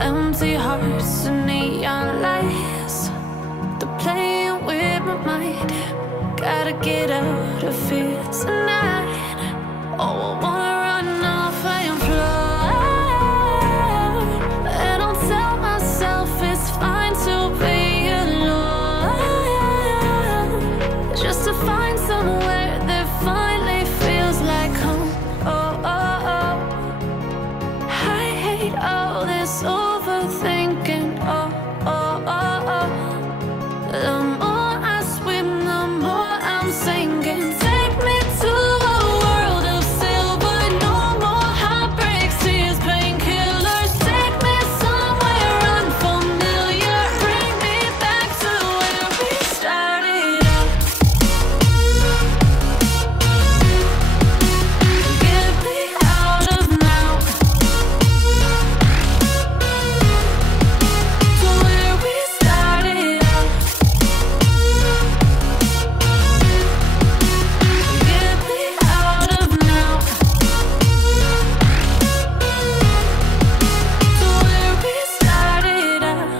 Empty hearts and neon lights, they're playing with my mind. Gotta get out of here tonight. Oh, I wanna run off and fly, and I'll tell myself it's fine to be alone, just to find somewhere that finally feels like home. Oh, oh, oh. I hate all this overthinking. Oh, oh, oh, oh. The more I swim, the more I'm sinking. Take me to a world of silver. No more heartbreaks, tears, painkillers. Take me somewhere unfamiliar. Bring me back to where we started out. Get me out of now, to where we started out. Get me out of now, to where we started out.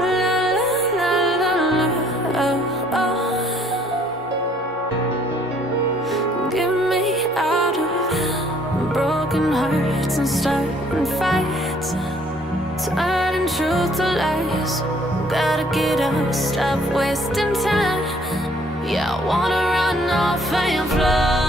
La la la la la, oh, oh. Get me out of broken hearts and starting fights, turning truth to lies. Gotta get up, stop wasting time. Yeah, I wanna run off and fly.